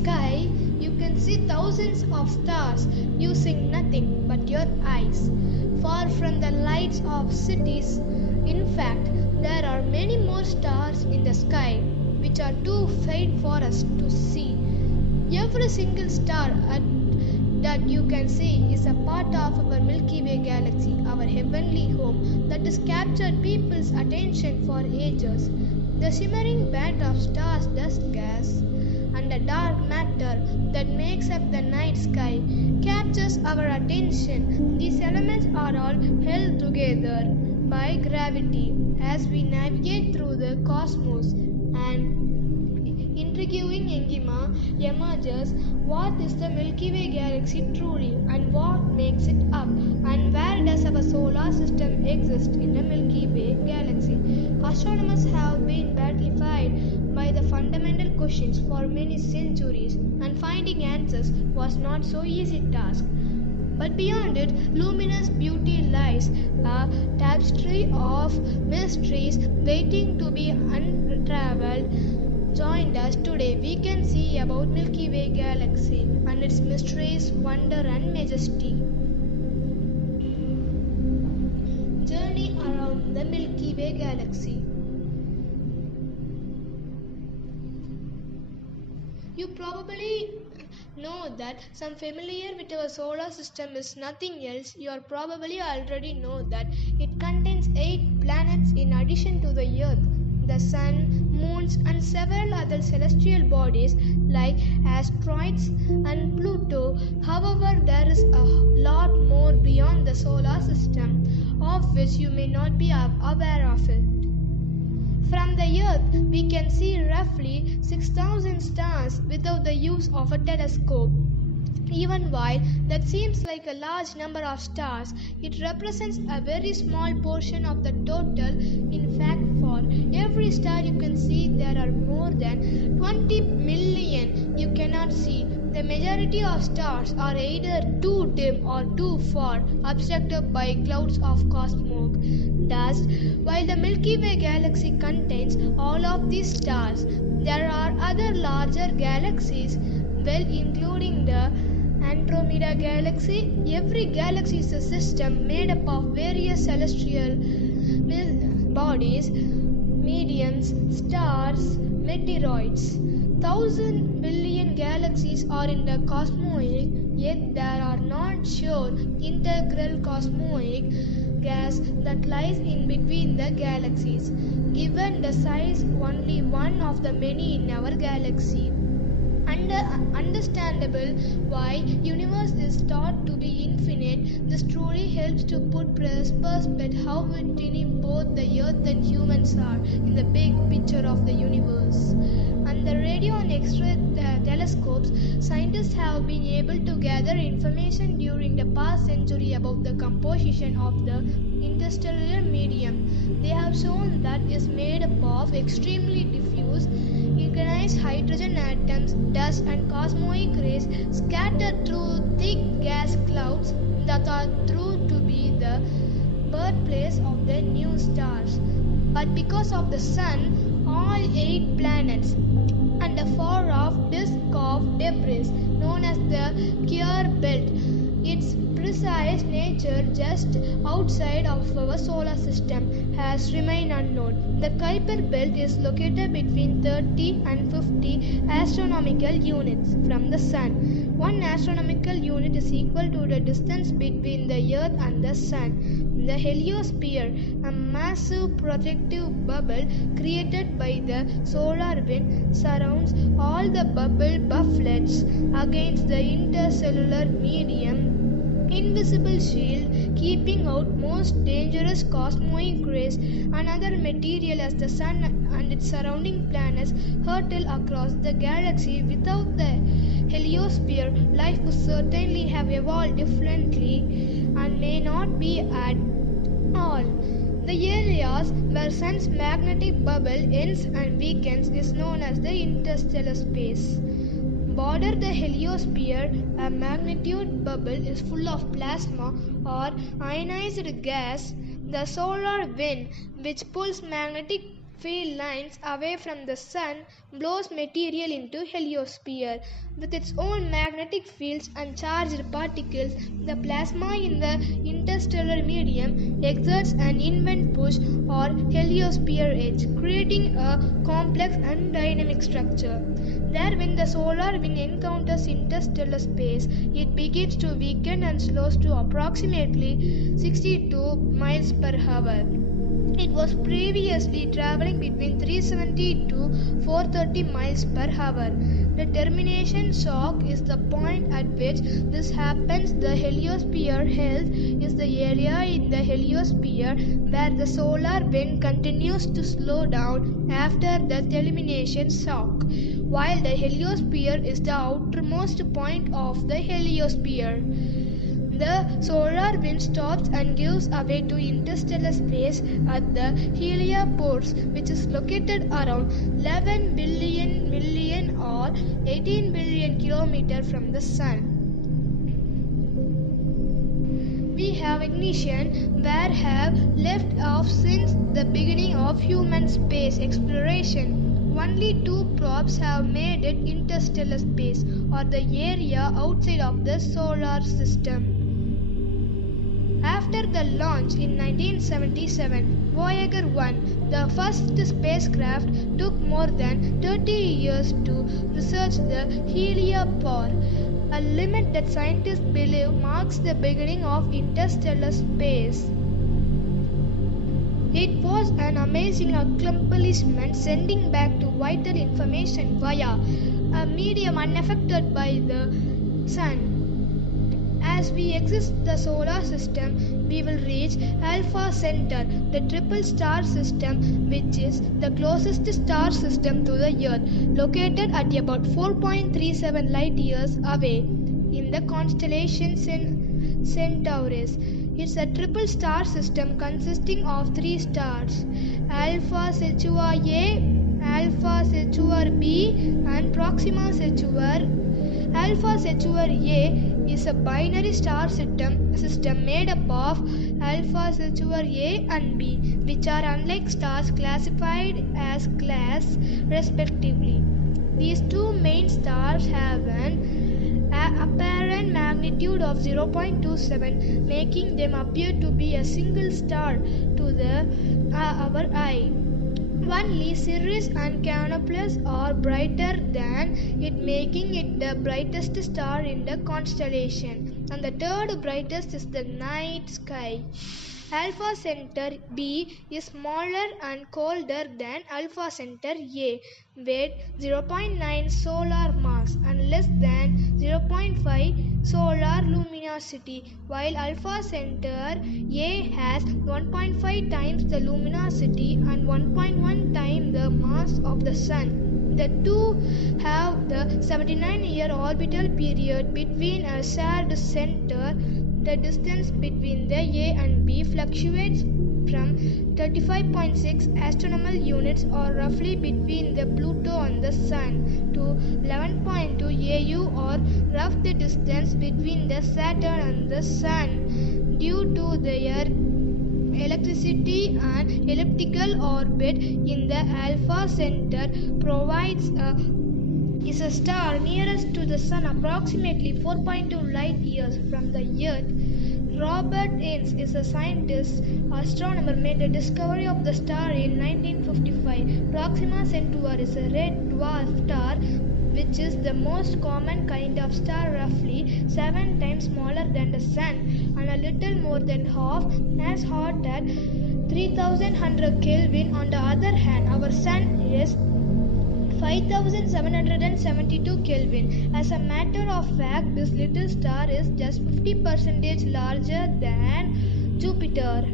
sky, you can see thousands of stars using nothing but your eyes. Far from the lights of cities, in fact, there are many more stars in the sky which are too faint for us to see. Every single star that you can see is a part of our Milky Way galaxy, our heavenly home that has captured people's attention for ages. The shimmering band of stars, dust gas, and the dark matter that makes up the night sky captures our attention. These elements are all held together by gravity as we navigate through the cosmos. And intriguing enigma emerges: what is the Milky Way galaxy truly, and what makes it up, and where does our solar system exist in the Milky Way galaxy? Astronomers have been baffled by the fundamental questions for many centuries, and finding answers was not so easy task. But beyond it, luminous beauty lies, a tapestry of mysteries waiting to be unraveled. Join us today. We can see about Milky Way galaxy and its mysteries, wonder and majesty. Journey around the Milky Way galaxy. You probably know that some familiar with our solar system is nothing else. You are probably already know that it contains 8 planets in addition to the Earth, the Sun, moons and several other celestial bodies like asteroids and Pluto. However, there is a lot more beyond the solar system, of which you may not be aware of it. From the Earth, we can see roughly 6,000 stars without the use of a telescope. Even while that seems like a large number of stars, it represents a very small portion of the total. In fact, for every star you can see, there are more than 20 million you cannot see. The majority of stars are either too dim or too far, obstructed by clouds of smoke, dust. While the Milky Way galaxy contains all of these stars, there are other larger galaxies, well, including the Andromeda Galaxy. Every galaxy is a system made up of various celestial bodies, mediums, stars, meteoroids. 1,000 billion galaxies are in the cosmos, yet there are not sure integral cosmic gas that lies in between the galaxies. Given the size, only one of the many in our galaxy. Understandable why universe is thought to be infinite. This truly helps to put perspective how tiny both the earth and humans are in the big picture of the universe. And the radio and X-ray telescopes, scientists have been able to gather information during the past century about the composition of the interstellar medium. They have shown that it is made up of extremely diffuse ionized hydrogen atoms, dust and cosmic rays scattered through thick gas clouds that are thought to be the birthplace of the new stars. But because of the Sun, all 8 planets, and a far-off disk of debris known as the Kuiper belt, its precise nature just outside of our solar system has remained unknown. The Kuiper belt is located between 30 and 50 astronomical units from the Sun. 1 astronomical unit is equal to the distance between the Earth and the Sun. The heliosphere, a massive protective bubble created by the solar wind, surrounds all the bubble bufflets against the interstellar medium. Invisible shield keeping out most dangerous cosmic rays. Another material as the Sun and its surrounding planets hurtle across the galaxy. Without the heliosphere, life would certainly have evolved differently and may not be at all. The areas where Sun's magnetic bubble ends and weakens is known as the interstellar space. Border the heliosphere, a magnitude bubble is full of plasma or ionized gas. The solar wind, which pulls magnetic field lines away from the Sun blows material into heliosphere. With its own magnetic fields and charged particles, the plasma in the interstellar medium exerts an inward push or heliosphere edge, creating a complex and dynamic structure. There, when the solar wind encounters interstellar space, it begins to weaken and slows to approximately 62 miles per hour. It was previously traveling between 370 to 430 miles per hour. The termination shock is the point at which this happens. The heliosphere health is the area in the heliosphere where the solar wind continues to slow down after the termination shock, while the heliosphere is the outermost point of the heliosphere. The solar wind stops and gives away to interstellar space at the heliopause, which is located around 11 billion million or 18 billion kilometers from the Sun. We have ignition where have left off since the beginning of human space exploration. Only 2 probes have made it interstellar space, or the area outside of the solar system. After the launch in 1977, Voyager 1, the first spacecraft, took more than 30 years to research the heliopause, a limit that scientists believe marks the beginning of interstellar space. It was an amazing accomplishment, sending back to vital information via a medium unaffected by the Sun. As we exit the solar system, we will reach Alpha Centauri, the triple star system, which is the closest star system to the Earth, located at about 4.37 light years away in the constellation Centaurus. It's a triple star system consisting of 3 stars, Alpha Centauri A, Alpha Centauri B, and Proxima Centauri. Alpha Centauri A is a binary star system made up of Alpha Centauri A and B, which are unlike stars classified as class respectively. These 2 main stars have an apparent magnitude of 0.27, making them appear to be a single star to our eye. Only Sirius and Canopus are brighter than it, making it the brightest star in the constellation, and the third brightest is the night sky. Alpha Centauri B is smaller and colder than Alpha Centauri A, with 0.9 solar mass and less than 0.5 solar luminosity, while Alpha Centauri A has 1.5 times the luminosity and 1.1 times the mass of the Sun. The two have the 79-year orbital period between a shared center. The distance between the A and B fluctuates from 35.6 astronomical units, or roughly between the Pluto and the Sun, to 11.2 AU, or rough the distance between the Saturn and the Sun. Due to their electricity and elliptical orbit in the Alpha Centauri is a star nearest to the Sun, approximately 4.2 light years from the Earth. Robert Innes is a scientist astronomer made the discovery of the star in 1955. Proxima Centauri is a red dwarf star, which is the most common kind of star, roughly 7 times smaller than the Sun and a little more than half as hot at 3100 Kelvin. On the other hand, our Sun is 5772 Kelvin. As a matter of fact, this little star is just 50% larger than Jupiter.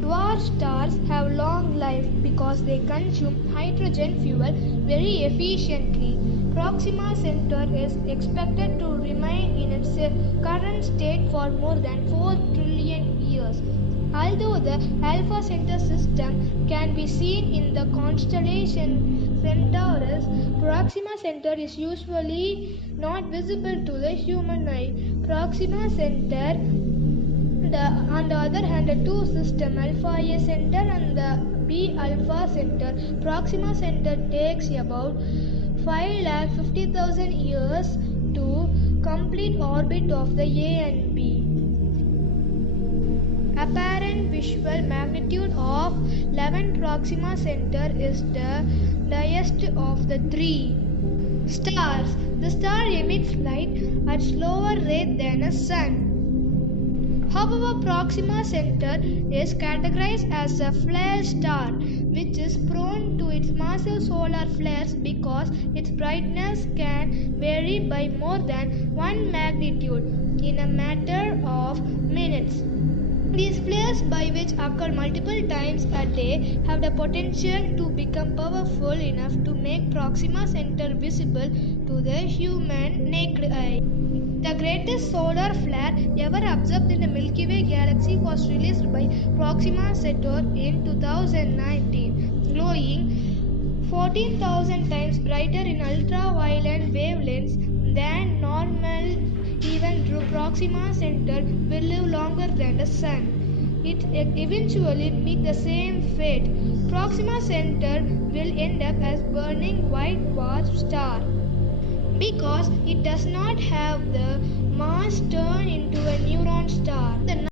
Dwarf stars have long life because they consume hydrogen fuel very efficiently. Proxima Centauri is expected to remain in its current state for more than 4 trillion years. Although the Alpha Centauri system can be seen in the constellation Centaurus, Proxima Centauri is usually not visible to the human eye. Proxima Centauri On the other hand, the two systems, Alpha A Center and the B Alpha Center, Proxima Center takes about 5,50,000 years to complete orbit of the A and B. Apparent visual magnitude of 11 Proxima Center is the highest of the three. Stars. The star emits light at slower rate than a sun. However, Proxima Center is categorized as a flare star, which is prone to its massive solar flares because its brightness can vary by more than 1 magnitude in a matter of minutes. These flares, by which occur multiple times a day, have the potential to become powerful enough to make Proxima Center visible to the human naked eye. The greatest solar flare ever observed in the Milky Way galaxy was released by Proxima Centauri in 2019, glowing 14,000 times brighter in ultraviolet wavelengths than normal. Even though Proxima Centauri will live longer than the Sun, it eventually meet the same fate. Proxima Centauri will end up as burning white dwarf star because it does not have the mass turn into a neutron star. The